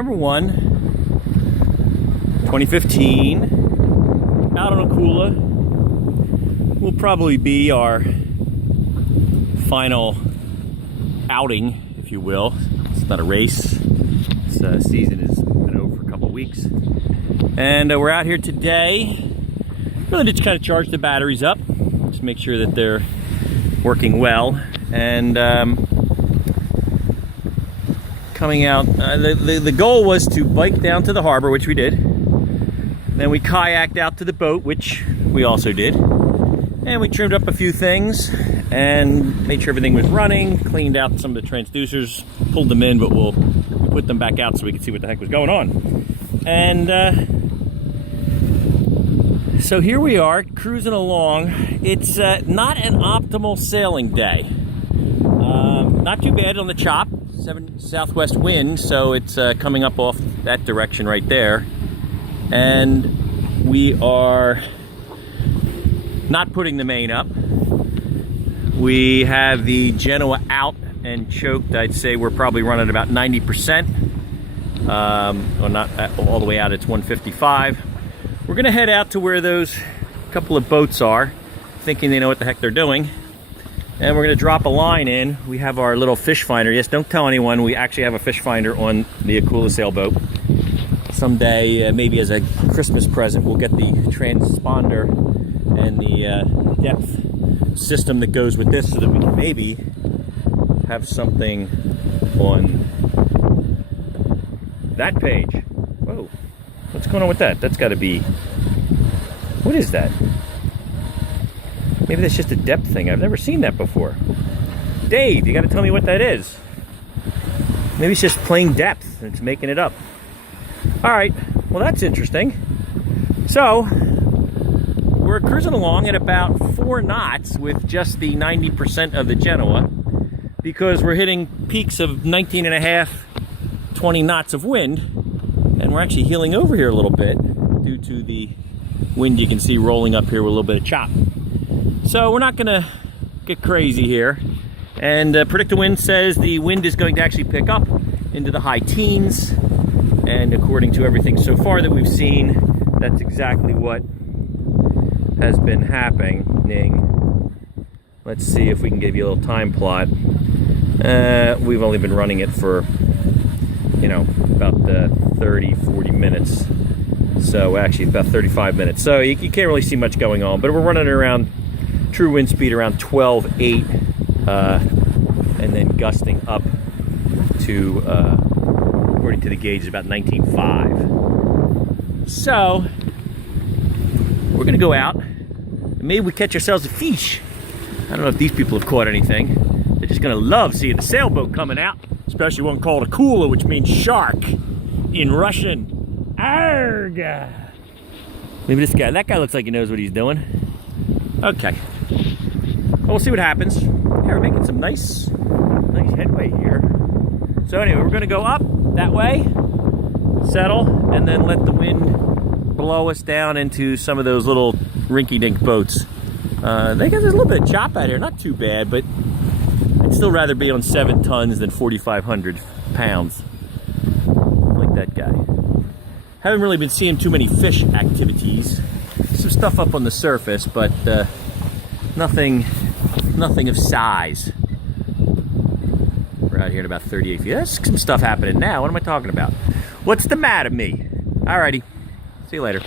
November 1, 2015, out on Akula. Will probably be our final outing, if you will. It's not a race. This season has been over for a couple of weeks. And we're out here today. Really just kind of charge the batteries up. Just make sure that they're working well. And coming out, the goal was to bike down to the harbor, which we did. Then we kayaked out to the boat, which we also did. And we trimmed up a few things and made sure everything was running, cleaned out some of the transducers, pulled them in, but we'll put them back out so we could see what the heck was going on. And so here we are, cruising along. It's not an optimal sailing day. Not too bad on the chop, 7 southwest wind, so it's coming up off that direction right there. And we are not putting the main up. We have the Genoa out and choked. I'd say we're probably running about 90%. Well, not all the way out, it's 155. We're gonna head out to where those couple of boats are, thinking they know what the heck they're doing. And we're gonna drop a line in. We have our little fish finder. Yes, don't tell anyone, we actually have a fish finder on the Akula sailboat. Someday, maybe as a Christmas present, we'll get the transponder and the depth system that goes with this so that we can maybe have something on that page. Whoa, what's going on with that? That's got to be, what is that? Maybe that's just a depth thing. I've never seen that before. Dave, you got to tell me what that is. Maybe it's just plain depth and it's making it up. All right, well, that's interesting. So we're cruising along at about 4 knots with just the 90% of the Genoa, because we're hitting peaks of 19 and a half, 20 knots of wind, and we're actually heeling over here a little bit due to the wind you can see rolling up here with a little bit of chop. So we're not gonna get crazy here. And Predictor Wind says the wind is going to actually pick up into the high teens. And according to everything so far that we've seen, that's exactly what has been happening. Let's see if we can give you a little time plot. We've only been running it for, you know, about 30, 40 minutes. So actually about 35 minutes. So you can't really see much going on, but we're running around true wind speed around 12.8, and then gusting up to, according to the gauge, about 19.5. So we're gonna go out and maybe we catch ourselves a fish. I don't know if these people have caught anything. They're just gonna love seeing the sailboat coming out, especially one called Akula, which means shark in Russian. Arg! Maybe this guy, that guy looks like he knows what he's doing. Okay, well, we'll see what happens. Yeah, we're making some nice headway here. So anyway, we're gonna go up that way, settle, and then let the wind blow us down into some of those little rinky-dink boats. There's a little bit of chop out here, not too bad, but I'd still rather be on 7 tons than 4,500 pounds, like that guy. Haven't really been seeing too many fish activities. Some stuff up on the surface, but nothing of size. We're out here at about 38 feet. There's some stuff happening now. What am I talking about? What's the matter with me? Alrighty. See you later.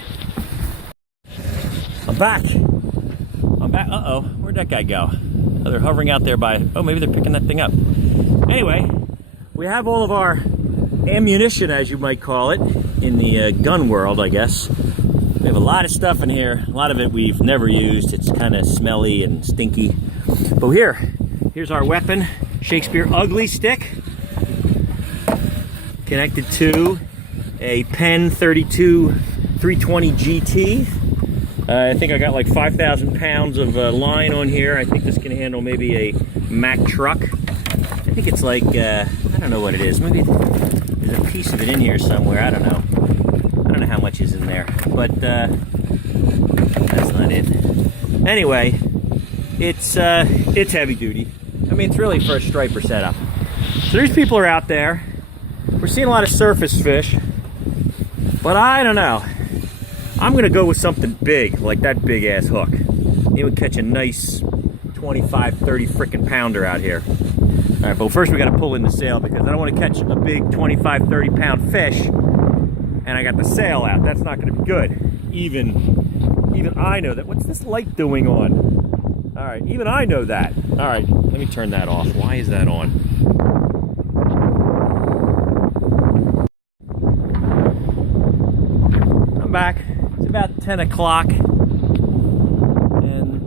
I'm back. Uh-oh. Where'd that guy go? Oh, they're hovering out there by... Oh, maybe they're picking that thing up. Anyway, we have all of our ammunition, as you might call it, in the gun world, I guess. We have a lot of stuff in here. A lot of it we've never used. It's kind of smelly and stinky. But here's our weapon. Shakespeare Ugly Stick. Connected to a Penn 32 320 GT. I think I got like 5,000 pounds of line on here. I think this can handle maybe a Mack truck. I think it's like, I don't know what it is. Maybe there's a piece of it in here somewhere. I don't know. I don't know how much is in there. But that's not it. Anyway, it's heavy duty. I mean, it's really for a striper setup. So these people are out there, We're seeing a lot of surface fish, but I don't know. I'm gonna go with something big, like that big ass hook. It would catch a nice 25, 30 frickin' pounder out here. All right, but first we gotta pull in the sail because I don't wanna catch a big 25, 30 pound fish and I got the sail out. That's not gonna be good. Even I know that. What's this light doing on? All right, even I know that. All right, let me turn that off. Why is that on? I'm back. It's about 10 o'clock and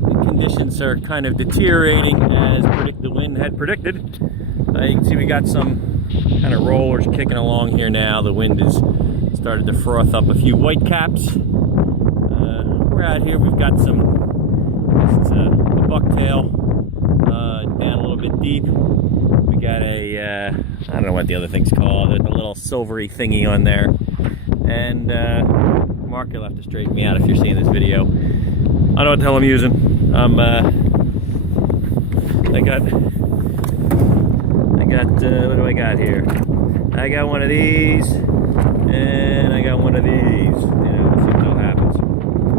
the conditions are kind of deteriorating as the wind had predicted. You can see we got some kind of rollers kicking along here now. The wind has started to froth up a few white caps. We're out here, we've got some, it's a bucktail down a little bit deep. We got a, I don't know what the other thing's called, the little silvery thingy on there. And Mark, you'll have to straighten me out if you're seeing this video. I don't know what the hell I'm using. I got, what do I got here? I got one of these, and I got one of these. You know, we'll see what happens.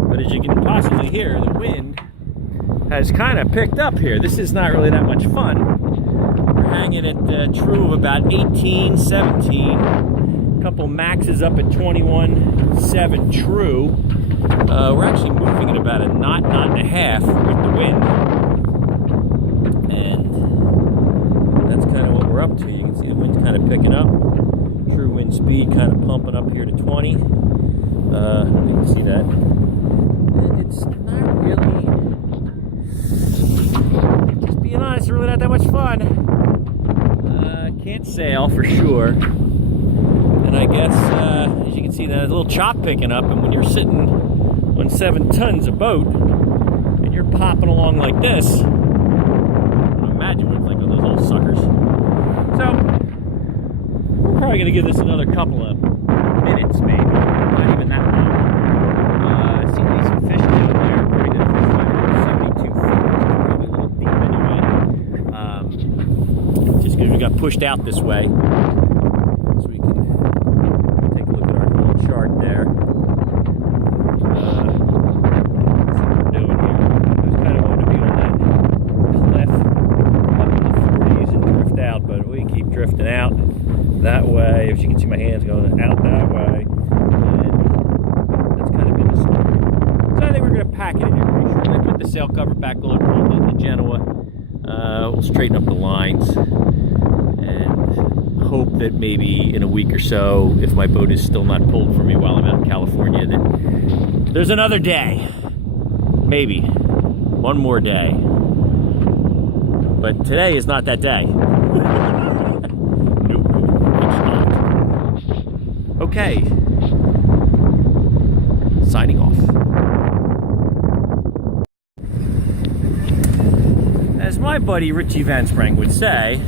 But as you can possibly hear, the wind has kind of picked up here. This is not really that much fun. We're hanging at true of about 18, 17. A couple maxes up at 21.7 true. We're actually moving at about a knot and a half with the wind. And that's kind of what we're up to. You can see the wind's kind of picking up. True wind speed kind of pumping up here to 20. You can see that. And it's not really, just being honest, really not that much fun. Can't sail for sure. And I guess, as you can see, there's a little chop picking up, and when you're sitting on 7 tons of boat, and you're popping along like this, imagine what it's like on those little suckers. So, we're probably going to give this another couple of minutes, maybe. Not even that long. I see some fish down there. Pretty good fish finder, 72 feet. Probably a little deep anyway. Just because we got pushed out this way. So we can take a look at our little chart there. See what we're doing here. I was kind of wanting to be on that cliff up in the 40s and drift out, but we keep drifting out that way. As you can see, my hands going out that way, and that's kind of been the story. So I think we're going to pack it in here pretty sure. We're going to put the sail cover back over the Genoa. We'll straighten up the lines and hope that maybe in a week or so, if my boat is still not pulled for me while I'm out in California, that there's another day. Maybe. One more day. But today is not that day. Nope, it's not. Okay. Signing off. As my buddy Richie Van Sprang would say,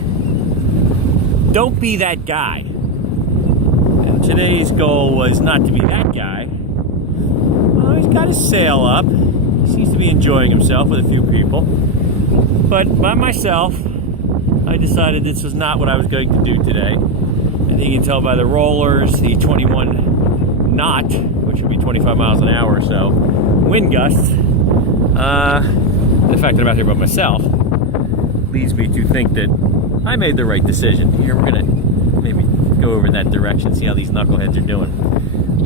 don't be that guy. And today's goal was not to be that guy. Well, he's got his sail up. He seems to be enjoying himself with a few people. But by myself, I decided this was not what I was going to do today. And you can tell by the rollers, the 21 knot, which would be 25 miles an hour or so, wind gusts, the fact that I'm out here by myself leads me to think that I made the right decision. Here, we're gonna maybe go over in that direction, see how these knuckleheads are doing.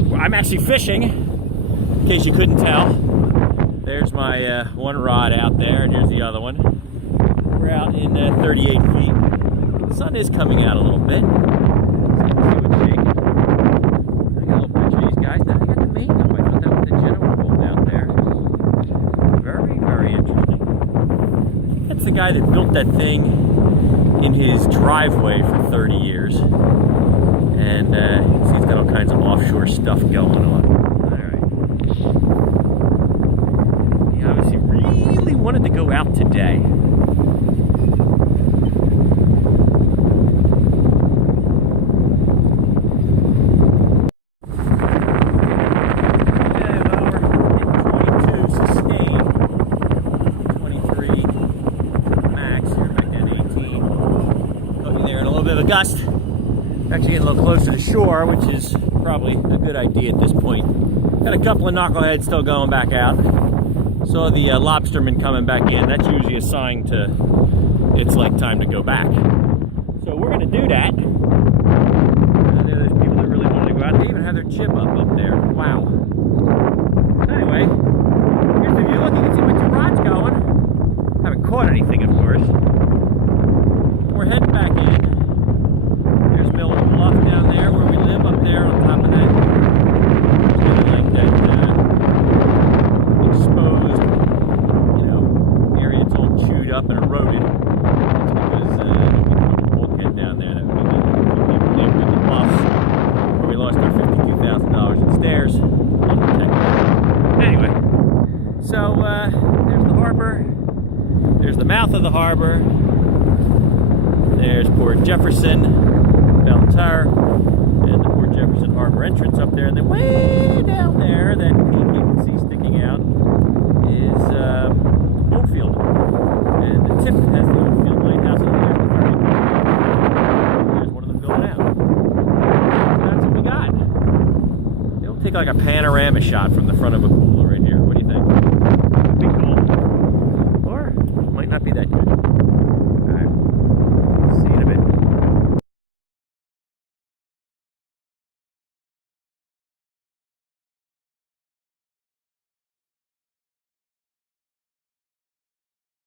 Well, I'm actually fishing, in case you couldn't tell. There's my one rod out there, and here's the other one. We're out in 38 feet. The sun is coming out a little bit. So let's see what's shaking. I got a little picture of these guys. Now they got the main up. I thought that was the Genoa holding out there. Very, very interesting. I think that's the guy that built that thing in his driveway for 30 years. And you can see he's got all kinds of offshore stuff going on. Alright. He obviously really wanted to go out today. Gust. Actually getting a little closer to shore, which is probably a good idea at this point. Got a couple of knuckleheads still going back out. Saw the lobstermen coming back in. That's usually a sign to it's like time to go back. So we're gonna do that. There's people that really wanted to go out. They even have their chip up there. Wow. Anyway, here's the view. Look, you can see my two rods going. Haven't caught anything, of course. We're heading back in. There's Miller Bluff down there where we live, up there on top of that. Kind of like that exposed, you know, area. It's all chewed up and eroded. It's because we put a bulkhead down there that we live with the bluffs where we lost our $52,000 in stairs. Anyway, so there's the harbor. There's the mouth of the harbor. There's Port Jefferson. Tower, and the Port Jefferson Harbor entrance up there, and then way down there, that peak you can see sticking out is Oakfield, and the tip has the Oakfield lighthouse, and there's one of them going out. So that's what we got. It'll take like a panorama shot from the front of Akula.